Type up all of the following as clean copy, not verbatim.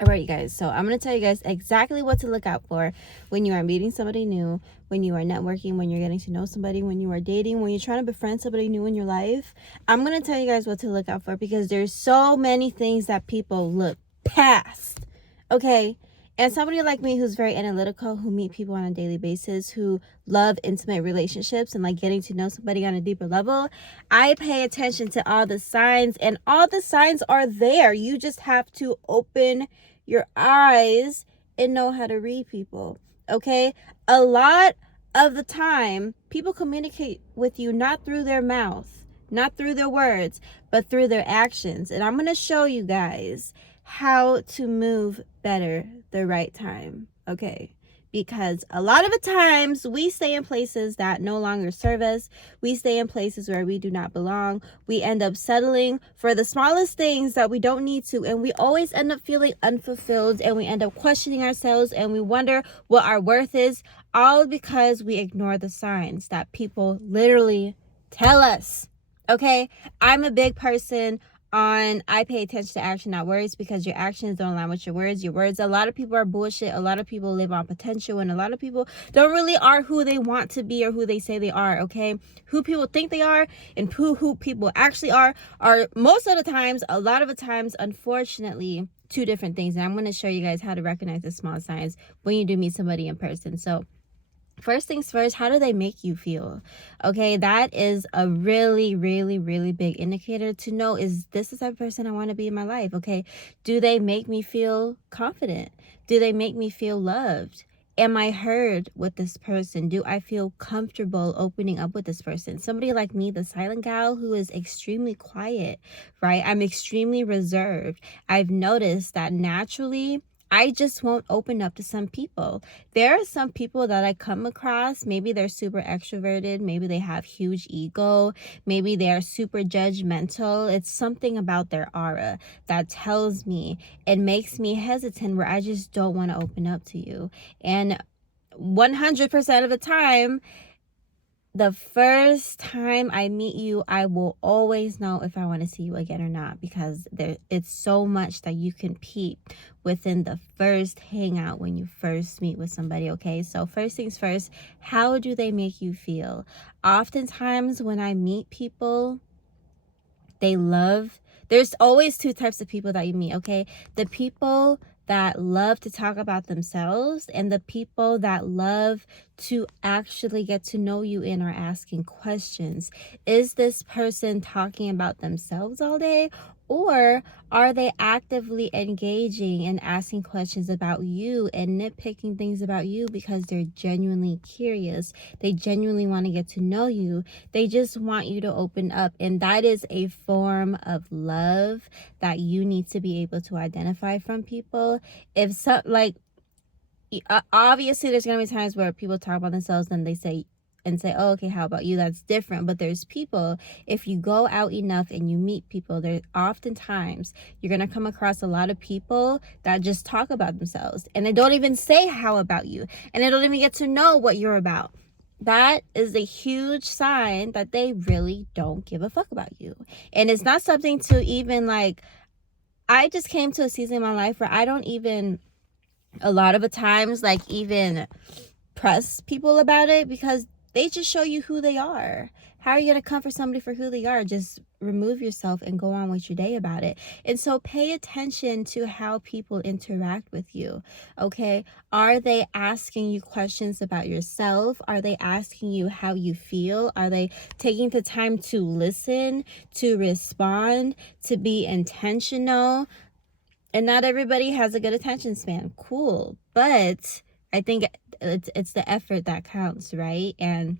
All right, you guys. So I'm going to tell you guys exactly what to look out for when you are meeting somebody new, when you are networking, when you're getting to know somebody, when you are dating, when you're trying to befriend somebody new in your life. I'm going to tell you guys what to look out for because there's so many things that people look past. Okay? And somebody like me who's very analytical, who meet people on a daily basis, who love intimate relationships and like getting to know somebody on a deeper level, I pay attention to all the signs, and all the signs are there. You just have to open your eyes and know how to read people. Okay? A lot of the time, people communicate with you not through their mouth, not through their words, but through their actions. And I'm going to show you guys how to move better the right time. Okay? Because a lot of the times we stay in places that no longer serve us. We stay in places where we do not belong. We end up settling for the smallest things that we don't need to. And we always end up feeling unfulfilled, and we end up questioning ourselves, and we wonder what our worth is, all because we ignore the signs that people literally tell us. Okay? I'm a big person on I pay attention to action, not words, because your actions don't align with your words. A lot of people are bullshit. A lot of people live on potential, and a lot of people don't really are who they want to be or who they say they are. Okay, who people think they are and who people actually are most of the times, a lot of the times, unfortunately, two different things. And I'm going to show you guys how to recognize the small signs when you do meet somebody in person. So first things first, how do they make you feel? Okay, that is a really, really, really big indicator to know, is this the type of person I want to be in my life? Okay, do they make me feel confident? Do they make me feel loved? Am I heard with this person? Do I feel comfortable opening up with this person? Somebody like me, the silent gal who is extremely quiet, right? I'm extremely reserved. I've noticed that naturally, I just won't open up to some people. There are some people that I come across, maybe they're super extroverted, maybe they have huge ego, maybe they're super judgmental. It's something about their aura that tells me, it makes me hesitant, where I just don't want to open up to you. And 100% of the time, the first time I meet you, I will always know if I want to see you again or not, because it's so much that you can peep within the first hangout when you first meet with somebody. Okay, so first things first, how do they make you feel? Oftentimes when I meet people, there's always two types of people that you meet. Okay, the people that love to talk about themselves, and the people that love to actually get to know you and are asking questions. Is this person talking about themselves all day, or are they actively engaging and asking questions about you and nitpicking things about you because they're genuinely curious? They genuinely want to get to know you. They just want you to open up. And that is a form of love that you need to be able to identify from people. If so, like, obviously there's gonna be times where people talk about themselves and they say, oh, okay, how about you? That's different. But there's people, if you go out enough and you meet people, there oftentimes you're gonna come across a lot of people that just talk about themselves, and they don't even say how about you, and they don't even get to know what you're about. That is a huge sign that they really don't give a fuck about you. And it's not something to even like, I just came to a season in my life where I don't even, a lot of the times, like, even press people about it, because they just show you who they are. How are you going to come for somebody for who they are? Just remove yourself and go on with your day about it. And so pay attention to how people interact with you. Okay, are they asking you questions about yourself? Are they asking you how you feel? Are they taking the time to listen, to respond, to be intentional? And not everybody has a good attention span. Cool. But I think it's the effort that counts, right? And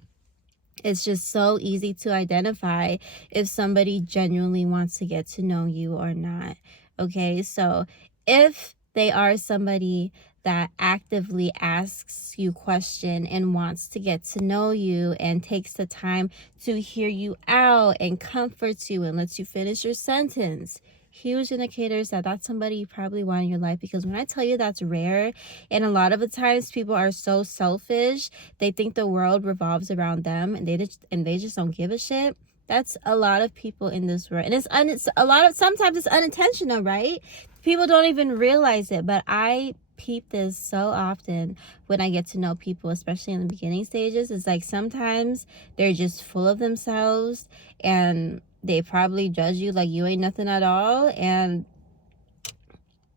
it's just so easy to identify if somebody genuinely wants to get to know you or not. Okay, so if they are somebody that actively asks you question and wants to get to know you and takes the time to hear you out and comforts you and lets you finish your sentence, huge indicators that that's somebody you probably want in your life. Because when I tell you, that's rare. And a lot of the times people are so selfish, they think the world revolves around them, and they just don't give a shit. That's a lot of people in this world. And it's a lot of, sometimes it's unintentional, right? People don't even realize it, but I peep this so often when I get to know people, especially in the beginning stages. It's like sometimes they're just full of themselves and they probably judge you like you ain't nothing at all, and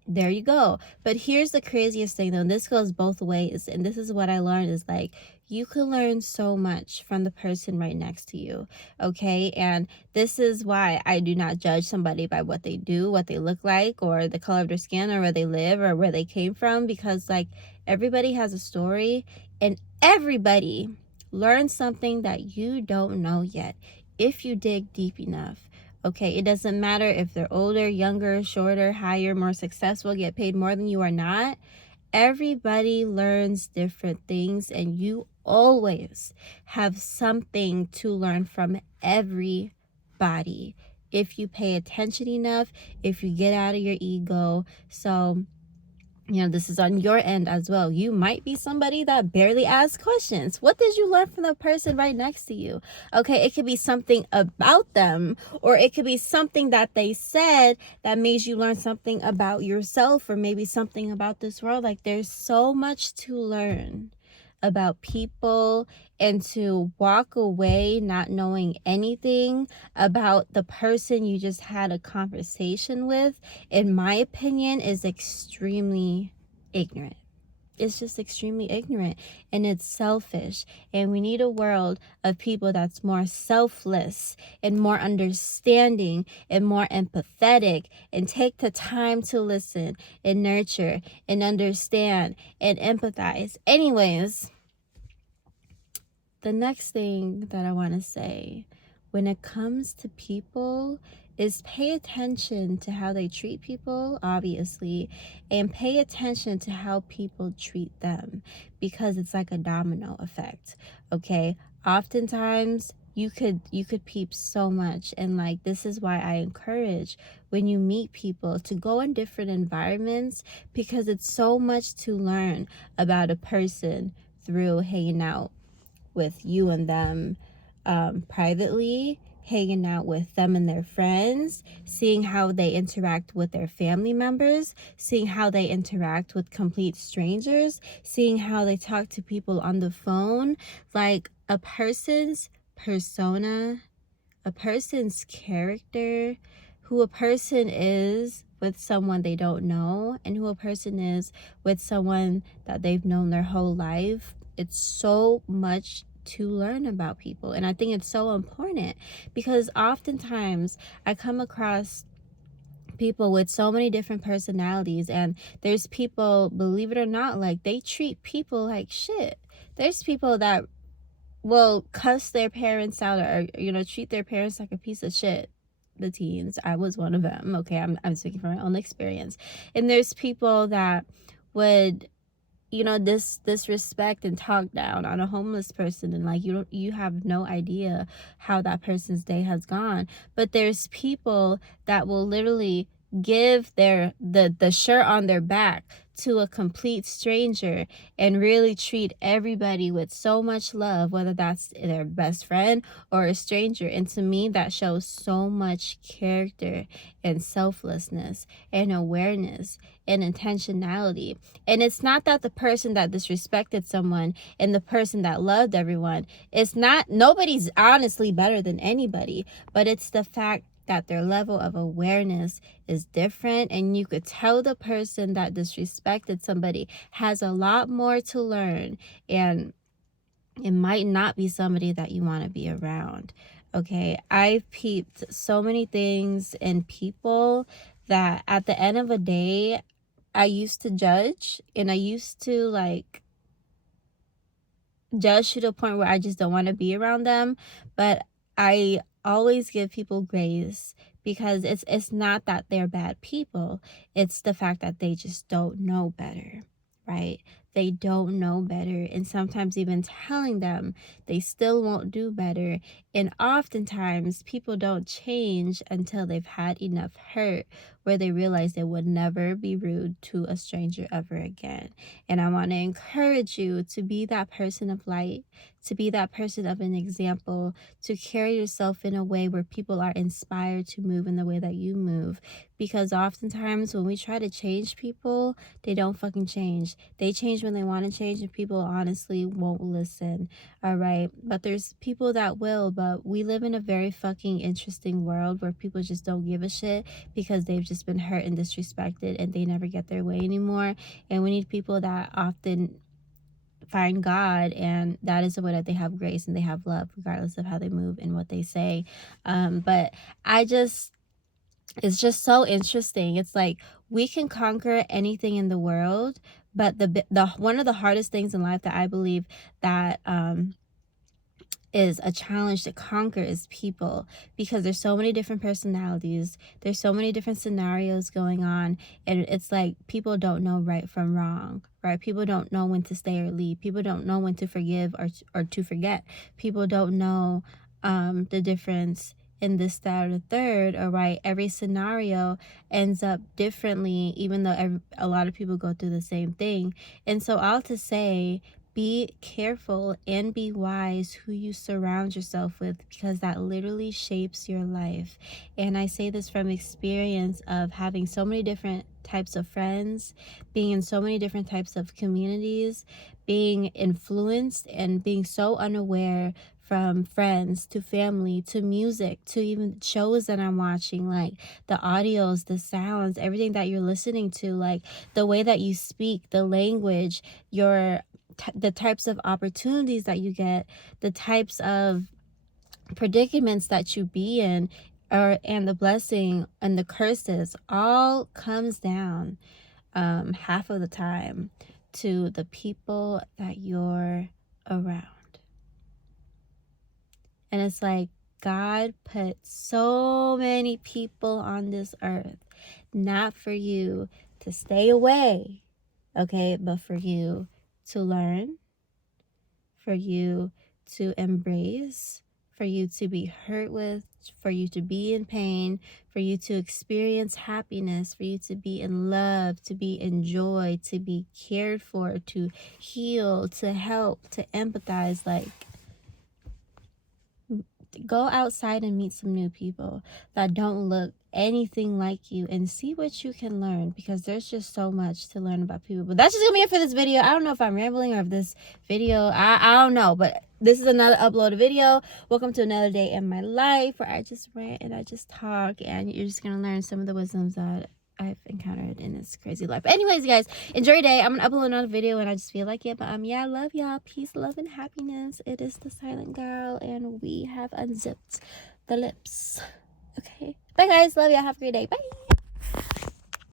there you go. But here's the craziest thing though, and this goes both ways, and this is what I learned, is like, you can learn so much from the person right next to you, okay? And this is why I do not judge somebody by what they do, what they look like, or the color of their skin, or where they live, or where they came from, because like, everybody has a story, and everybody learns something that you don't know yet if you dig deep enough. Okay, it doesn't matter if they're older, younger, shorter, higher, more successful, get paid more than you or not. Everybody learns different things, and you always have something to learn from everybody if you pay attention enough, if you get out of your ego. So, you know, this is on your end as well. You might be somebody that barely asks questions. What did you learn from the person right next to you? Okay, it could be something about them, or it could be something that they said that made you learn something about yourself, or maybe something about this world. Like, there's so much to learn about people, and to walk away not knowing anything about the person you just had a conversation with, in my opinion, is extremely ignorant. It's just extremely ignorant, and it's selfish. And we need a world of people that's more selfless and more understanding and more empathetic, and take the time to listen and nurture and understand and empathize. Anyways, the next thing that I want to say when it comes to people is pay attention to how they treat people, obviously, and pay attention to how people treat them, because it's like a domino effect. Okay, oftentimes you could peep so much, and like, this is why I encourage, when you meet people, to go in different environments, because it's so much to learn about a person through hanging out with you and them privately, hanging out with them and their friends, seeing how they interact with their family members, seeing how they interact with complete strangers, seeing how they talk to people on the phone. Like, a person's persona, a person's character, who a person is with someone they don't know, and who a person is with someone that they've known their whole life. It's so much to learn about people, and I think it's so important, because oftentimes I come across people with so many different personalities, and there's people, believe it or not, like, they treat people like shit. There's people that will cuss their parents out, or you know, treat their parents like a piece of shit. The teens, I was one of them. Okay, I'm speaking from my own experience. And there's people that would, you know, disrespect and talk down on a homeless person, and like, you have no idea how that person's day has gone. But there's people that will literally give the shirt on their back to a complete stranger, and really treat everybody with so much love, whether that's their best friend or a stranger. And to me, that shows so much character and selflessness and awareness and intentionality. And it's not that the person that disrespected someone and the person that loved everyone, it's not, nobody's honestly better than anybody, but it's the fact that their level of awareness is different. And you could tell the person that disrespected somebody has a lot more to learn, and it might not be somebody that you want to be around. Okay, I've peeped so many things in people that at the end of a day, I used to judge, and I used to like judge to the point where I just don't want to be around them. But I always give people grace, because it's not that they're bad people, it's the fact that they just don't know better, right? they don't know better, and sometimes even telling them they still won't do better. And oftentimes people don't change until they've had enough hurt where they realize they would never be rude to a stranger ever again. And I want to encourage you to be that person of light, to be that person of an example, to carry yourself in a way where people are inspired to move in the way that you move. Because oftentimes when we try to change people, they don't fucking change. They change when they want to change, and people honestly won't listen. All right. But there's people that will. But we live in a very fucking interesting world where people just don't give a shit because they've just been hurt and disrespected and they never get their way anymore. And we need people that often find God, and that is the way that they have grace and they have love, regardless of how they move and what they say. But it's just so interesting. It's like we can conquer anything in the world, but the one of the hardest things in life that I believe that is a challenge to conquer is people, because there's so many different personalities, there's so many different scenarios going on, and it's like people don't know right from wrong, right? People don't know when to stay or leave. People don't know when to forgive or to forget. People don't know the difference in this, that, or the third. All right, every scenario ends up differently, even though a lot of people go through the same thing. And so all to say, be careful and be wise who you surround yourself with, because that literally shapes your life. And I say this from experience of having so many different types of friends, being in so many different types of communities, being influenced and being so unaware, from friends to family to music to even shows that I'm watching, like the audios, the sounds, everything that you're listening to, like the way that you speak, the language, the types of opportunities that you get, the types of predicaments that you be in, and the blessing and the curses, all comes down half of the time to the people that you're around. And it's like God put so many people on this earth, not for you to stay away, okay, but for you to learn, for you to embrace, for you to be hurt with, for you to be in pain, for you to experience happiness, for you to be in love, to be in joy, to be cared for, to heal, to help, to empathize. Like, go outside and meet some new people that don't look anything like you and see what you can learn, because there's just so much to learn about people. But that's just gonna be it for this video. I don't know if I'm rambling or if this video, I don't know, but this is another uploaded video. Welcome to another day in my life where I just rant and I just talk, and you're just gonna learn some of the wisdoms that I've encountered in this crazy life. But anyways, guys, enjoy your day. I'm gonna upload another video and I just feel like it. But yeah, I love y'all. Peace, love, and happiness. It is the Silent Girl, and we have unzipped the lips. Okay, bye guys, love y'all, have a great day, bye.